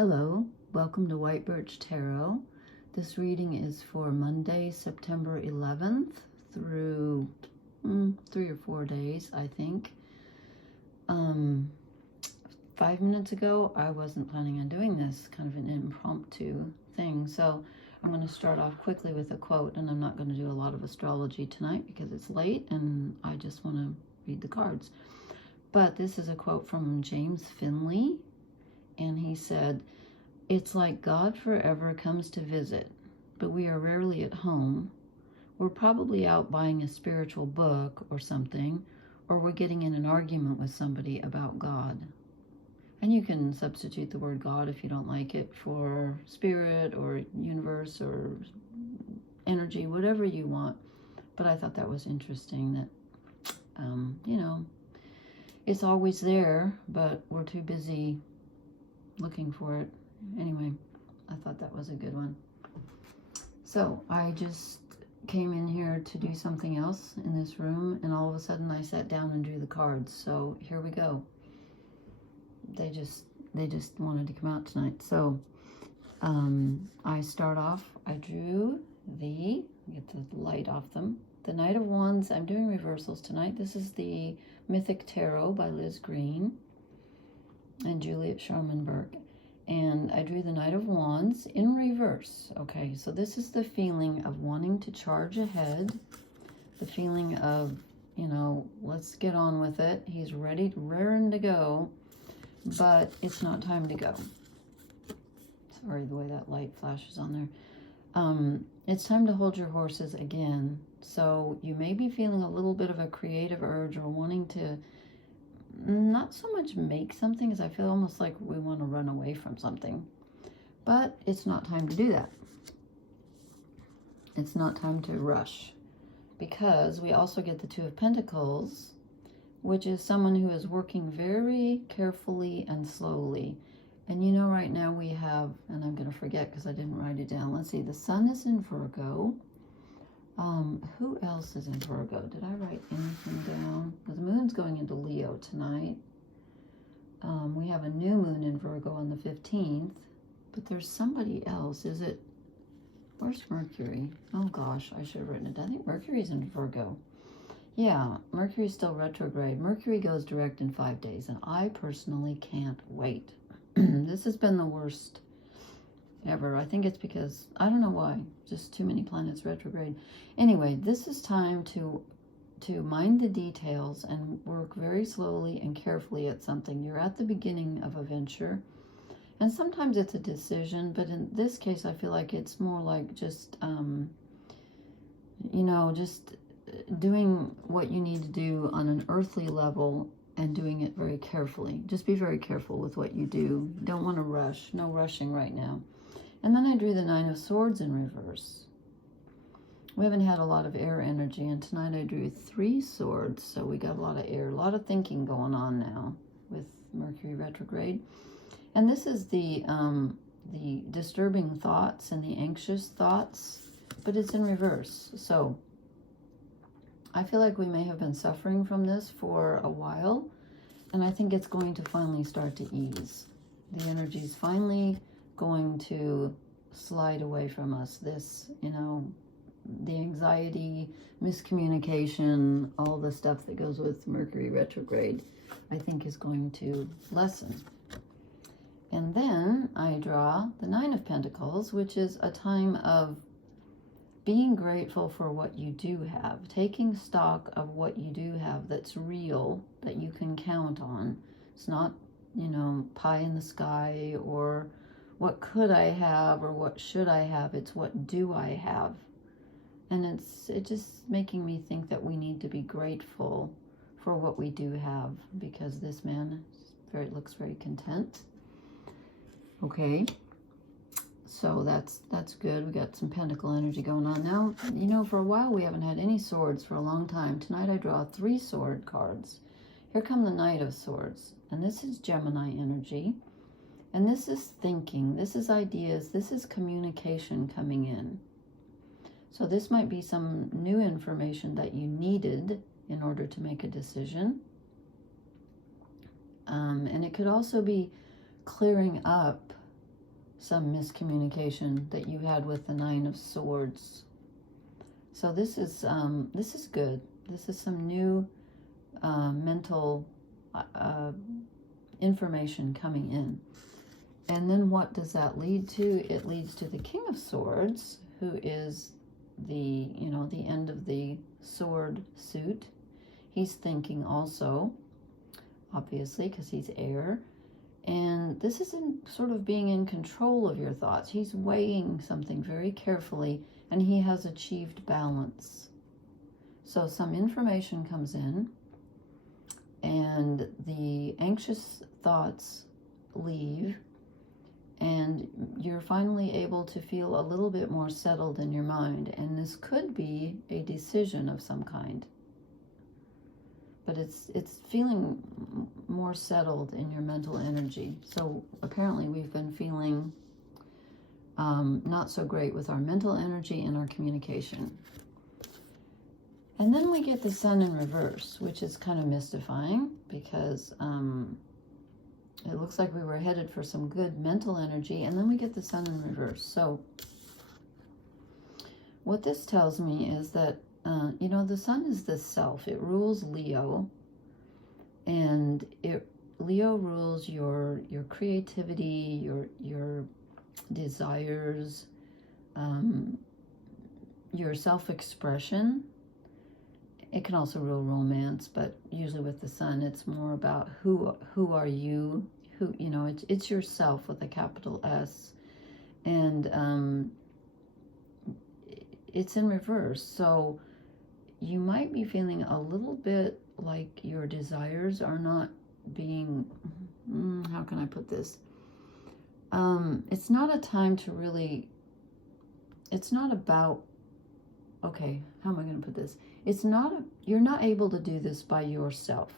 Hello, welcome to White Birch Tarot. This reading is for Monday, September 11th through 3 or 4 days, I think. 5 minutes ago, I wasn't planning on doing this, kind of an impromptu thing. So I'm going to start off quickly with a quote, and I'm not going to do a lot of astrology tonight because it's late and I just want to read the cards. But this is a quote from James Finley. And he said, "It's like God forever comes to visit, but we are rarely at home. We're probably out buying a spiritual book or something, or we're getting in an argument with somebody about God." And you can substitute the word God if you don't like it for spirit or universe or energy, whatever you want. But I thought that was interesting that, it's always there, but we're too busy looking for it. Anyway, I thought that was a good one. So I just came in here to do something else in this room, and all of a sudden I sat down and drew the cards. So here we go. They just wanted to come out tonight. So I start off, I drew get the light off them, the Knight of Wands. I'm doing reversals tonight. This is the Mythic Tarot by Liz Green and Juliet Schromenberg. And I drew the Knight of Wands in reverse. Okay, so this is the feeling of wanting to charge ahead, the feeling of, let's get on with it. He's raring to go, but it's not time to go. Sorry, the way that light flashes on there. It's time to hold your horses again. So you may be feeling a little bit of a creative urge or wanting to not so much make something, as I feel almost like we want to run away from something. But it's not time to do that. It's not time to rush, because we also get the Two of Pentacles, which is someone who is working very carefully and slowly. And right now we have, and I'm going to forget because I didn't write it down. Let's see, the Sun is in Virgo. Who else is in Virgo? Did I write anything down? The moon's going into Leo tonight. We have a new moon in Virgo on the 15th, but there's somebody else. Where's Mercury? Oh gosh, I should have written it. I think Mercury's in Virgo. Yeah, Mercury's still retrograde. Mercury goes direct in 5 days, and I personally can't wait. This has been the worst ever. I think it's because, I don't know why, just too many planets retrograde. Anyway, this is time to mind the details and work very slowly and carefully at something. You're at the beginning of a venture, and sometimes it's a decision, but in this case I feel like it's more like just just doing what you need to do on an earthly level and doing it very carefully. Just be very careful with what you do. You don't want to rush. No rushing right now. And then I drew the Nine of Swords in reverse. We haven't had a lot of air energy, and tonight I drew 3 swords, so we got a lot of air, a lot of thinking going on now with Mercury retrograde. And this is the disturbing thoughts and the anxious thoughts, but it's in reverse. So I feel like we may have been suffering from this for a while, and I think it's going to finally start to ease. The energy is finally going to slide away from us. This, the anxiety, miscommunication, all the stuff that goes with Mercury retrograde, I think is going to lessen. And then I draw the Nine of Pentacles, which is a time of being grateful for what you do have, taking stock of what you do have that's real, that you can count on. It's not, pie in the sky or what could I have or what should I have. It's what do I have. And it's just making me think that we need to be grateful for what we do have, because this man looks very content. Okay. So that's good. We got some pentacle energy going on now. For a while we haven't had any swords for a long time. Tonight I draw 3 sword cards. Here come the Knight of Swords, and this is Gemini energy, and this is thinking, this is ideas, this is communication coming in. So this might be some new information that you needed in order to make a decision, and it could also be clearing up some miscommunication that you had with the Nine of Swords. So this is good. This is some new mental information coming in. And then what does that lead to? It leads to the King of Swords, who is the, the end of the sword suit. He's thinking also, obviously, because he's air. And this is sort of being in control of your thoughts. He's weighing something very carefully, and he has achieved balance. So some information comes in, and the anxious thoughts leave, and you're finally able to feel a little bit more settled in your mind. And this could be a decision of some kind. But it's feeling more settled in your mental energy. So apparently we've been feeling not so great with our mental energy and our communication. And then we get the Sun in reverse, which is kind of mystifying because it looks like we were headed for some good mental energy, and then we get the Sun in reverse. So what this tells me is that, the Sun is the self. It rules Leo, and Leo rules your creativity, your desires, your self-expression. It can also rule romance, but usually with the Sun, it's more about who are you, it's yourself with a capital S, and it's in reverse. So you might be feeling a little bit like your desires are not being, how can I put this? It's not a time to really, it's not about, okay, how am I going to put this? It's not, you're not able to do this by yourself.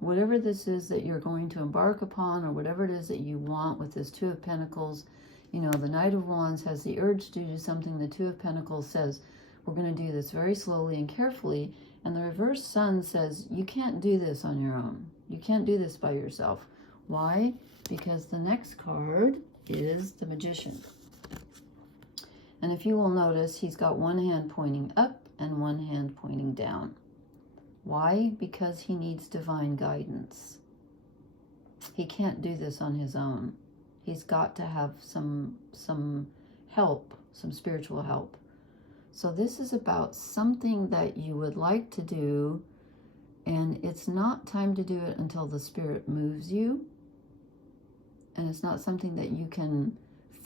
Whatever this is that you're going to embark upon, or whatever it is that you want with this Two of Pentacles, the Knight of Wands has the urge to do something. The Two of Pentacles says, we're going to do this very slowly and carefully. And the reverse Sun says, you can't do this on your own. You can't do this by yourself. Why? Because the next card is the Magician. And if you will notice, he's got one hand pointing up and one hand pointing down. Why? Because he needs divine guidance. He can't do this on his own. He's got to have some help, some spiritual help. So this is about something that you would like to do, and it's not time to do it until the Spirit moves you. And it's not something that you can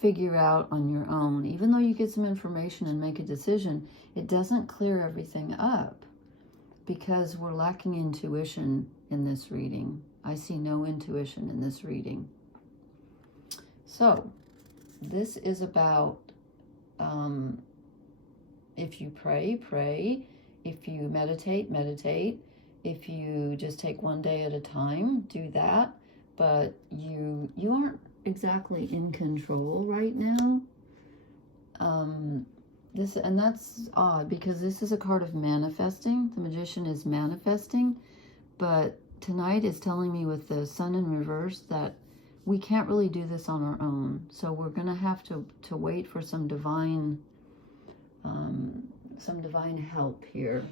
figure out on your own. Even though you get some information and make a decision, it doesn't clear everything up because we're lacking intuition in this reading. I see no intuition in this reading. So this is about if you pray, pray. If you meditate, meditate. If you just take one day at a time, do that. But you aren't exactly in control right now. And that's odd because this is a card of manifesting. The Magician is manifesting, but tonight is telling me with the Sun in reverse that we can't really do this on our own. So we're going to have to wait for some divine help here.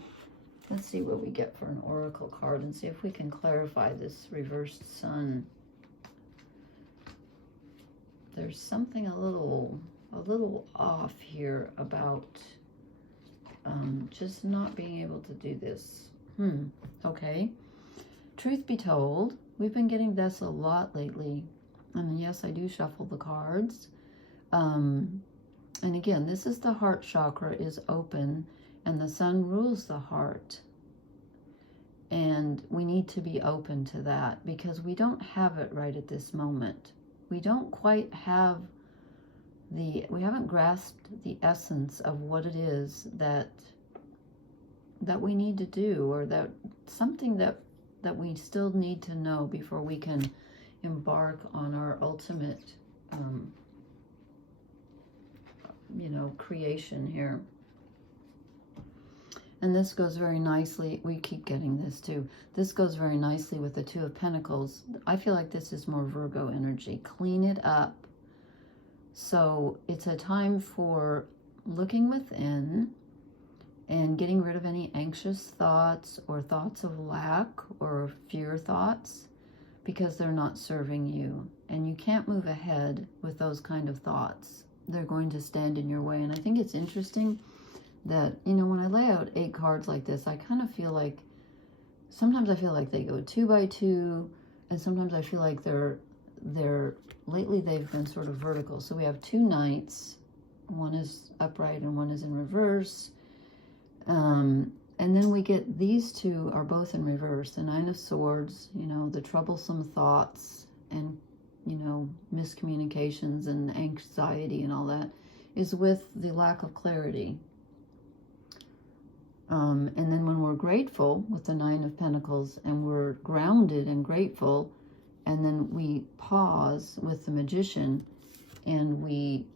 Let's see what we get for an oracle card and see if we can clarify this reversed Sun. There's something a little off here about just not being able to do this. Okay. Truth be told, we've been getting this a lot lately. And yes, I do shuffle the cards. And again, this is the heart chakra is open, and the Sun rules the heart. And we need to be open to that because we don't have it right at this moment. We don't quite have we haven't grasped the essence of what it is that we need to do, or that something that we still need to know before we can embark on our ultimate, creation here. And this goes very nicely. We keep getting this too. This goes very nicely with the Two of Pentacles. I feel like this is more Virgo energy. Clean it up. So it's a time for looking within and getting rid of any anxious thoughts or thoughts of lack or fear thoughts, because they're not serving you. And you can't move ahead with those kind of thoughts. They're going to stand in your way. And I think it's interesting that, you know, when I lay out 8 cards like this, I kind of feel like, sometimes I feel like they go 2 by 2, and sometimes I feel like lately they've been sort of vertical. So we have 2 knights, one is upright and one is in reverse. And then we get these 2 are both in reverse. The 9 of Swords, you know, the troublesome thoughts and, you know, miscommunications and anxiety and all that is with the lack of clarity. And then when we're grateful with the 9 of Pentacles and we're grounded and grateful, and then we pause with the Magician and we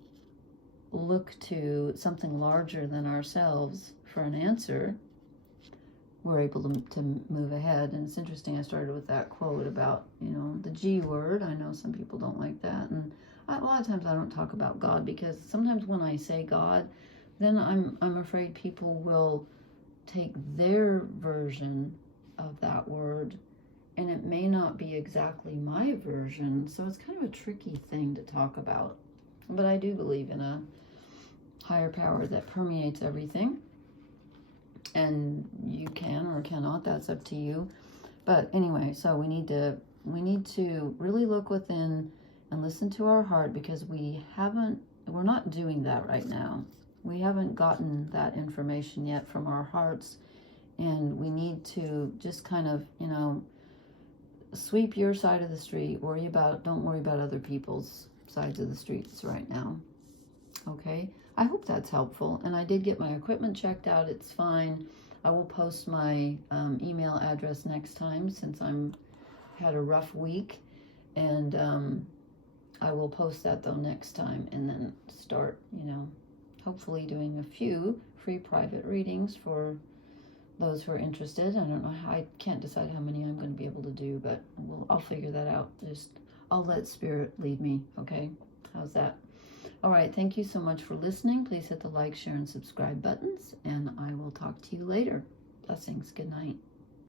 look to something larger than ourselves for an answer, we're able to move ahead. And it's interesting, I started with that quote about, you know, the G word. I know some people don't like that. And a lot of times I don't talk about God, because sometimes when I say God, then I'm afraid people will take their version of that word, and it may not be exactly my version. So it's kind of a tricky thing to talk about. But I do believe in a higher power that permeates everything. And you can or cannot, that's up to you. But anyway, so we need to really look within and listen to our heart, because we're not doing that right now. We haven't gotten that information yet from our hearts, and we need to just kind of, you know, sweep your side of the street. Don't worry about other people's sides of the streets right now. Okay, I hope that's helpful. And I did get my equipment checked out. It's fine. I will post my email address next time, since had a rough week. And I will post that though next time, and then start, you know, hopefully doing a few free private readings for those who are interested. I don't know how, I can't decide how many I'm going to be able to do, but I'll figure that out. I'll let Spirit lead me. Okay, how's that? All right, thank you so much for listening. Please hit the like, share, and subscribe buttons, and I will talk to you later. Blessings. Good night.